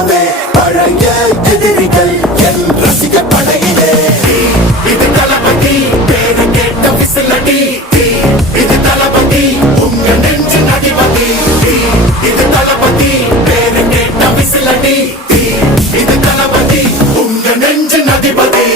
போலவே பழைய எதிரிகள் என் ரசிக படையிலே. இது தளபதி பேரு கேட்ட விசிலடி, இது தளபதி உங்க நெஞ்சு நடிபதி. இது தளபதி பேரு கேட்ட விசிலடி, இது தளபதி உங்க நெஞ்சு நடிபதி.